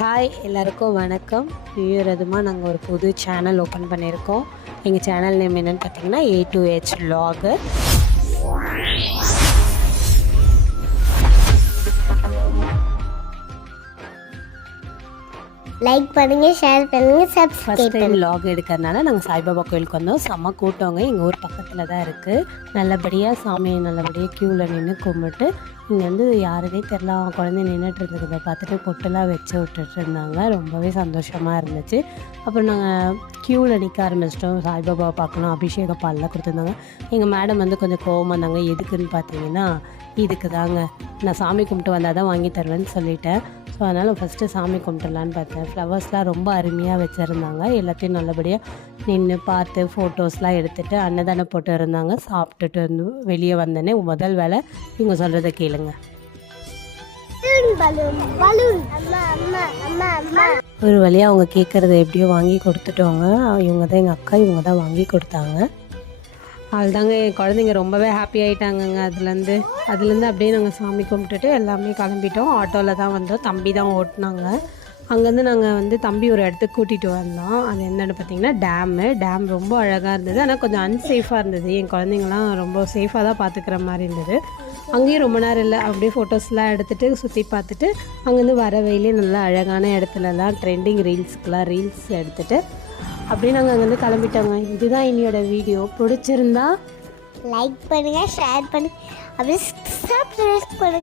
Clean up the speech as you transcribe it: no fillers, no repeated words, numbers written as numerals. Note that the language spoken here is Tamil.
ஹாய் எல்லாருக்கும் வணக்கம். வியூரதுமாக நாங்கள் ஒரு புது சேனல் ஓப்பன் பண்ணியிருக்கோம். எங்கள் சேனல் நேம் என்னென்னு பார்த்தீங்கன்னா A2H vlog. லைக் பண்ணுங்கள், ஷேர் பண்ணுங்கள், சப்ஸ்கிரைப் ஃபஸ்ட் டைம் vlog எடுக்கிறதுனால நாங்கள் சாய்பாபா கோயிலுக்கு வந்தோம். செம்ம கூட்டவங்க எங்கள் ஊர் பக்கத்தில் தான் இருக்குது. நல்லபடியாக சாமியை நல்லபடியாக க்யூவில் நின்று கும்பிட்டு இங்கே வந்து யாருனே தெரில அவன் குழந்தை நின்றுட்டு இருந்ததை பார்த்துட்டு பொட்டெல்லாம் வச்சு விட்டுட்டு இருந்தாங்க. ரொம்பவே சந்தோஷமாக இருந்துச்சு. அப்புறம் நாங்கள் க்யூவில் நிற்க ஆரம்பிச்சிட்டோம். சாய்பாபாவை பார்க்கணும், அபிஷேக பால்லாம் கொடுத்துருந்தாங்க. எங்கள் மேடம் வந்து கொஞ்சம் கோவமாக இருந்தாங்க. எதுக்குன்னு பார்த்தீங்கன்னா இதுக்கு தாங்க, நான் சாமி கும்பிட்டு வந்தால் தான் வாங்கி தருவேன்னு சொல்லிட்டேன். ஸோ அதனால் ஃபஸ்ட்டு சாமி கும்பிட்டுலான்னு பார்த்தேன். ஃப்ளவர்ஸ்லாம் ரொம்ப அருமையாக வச்சுருந்தாங்க. எல்லாத்தையும் நல்லபடியாக நின்று பார்த்து ஃபோட்டோஸ்லாம் எடுத்துகிட்டு அன்னதானம் போட்டு இருந்தாங்க. சாப்பிட்டுட்டு வந்து வெளியே வந்தோடனே முதல் வேலை இவங்க சொல்கிறத கேளுங்க. ஒரு வழியாக அவங்க கேட்குறத எப்படியோ வாங்கி கொடுத்துட்டோங்க. இவங்க தான் எங்கள் அக்கா, இவங்க தான் வாங்கி கொடுத்தாங்க. அதுதாங்க என் குழந்தைங்க ரொம்பவே ஹாப்பி ஆகிட்டாங்கங்க. அதுலேருந்து அப்படியே நாங்கள் சாமி கும்பிட்டுட்டு எல்லாமே கிளம்பிட்டோம். ஆட்டோவில் தான் வந்தோம். தம்பி தான் ஓட்டினாங்க. அங்கேருந்து நாங்கள் வந்து தம்பி ஒரு இடத்துக்கு கூட்டிகிட்டு வந்தோம். அது என்னென்னு பார்த்தீங்கன்னா டேம் ரொம்ப அழகாக இருந்தது. ஆனால் கொஞ்சம் அன்சேஃபாக இருந்தது. என் குழந்தைங்களாம் ரொம்ப சேஃபாக தான் பார்த்துக்கிற மாதிரி இருந்தது. அங்கேயும் ரொம்ப நேரம் இல்லை, அப்படியே ஃபோட்டோஸ்லாம் எடுத்துகிட்டு சுற்றி பார்த்துட்டு அங்கேருந்து வர வழியிலே நல்லா அழகான இடத்துலலாம் ட்ரெண்டிங் ரீல்ஸ் எடுத்துகிட்டு அப்படியே நாங்கள் அங்கேருந்து கிளம்பிட்டோங்க. இதுதான் என்னோட வீடியோ. பிடிச்சிருந்தா லைக் பண்ணுங்கள், ஷேர் பண்ணுங்கள், அப்படியே சப்ஸ்கிரைப் பண்ணுங்கள்.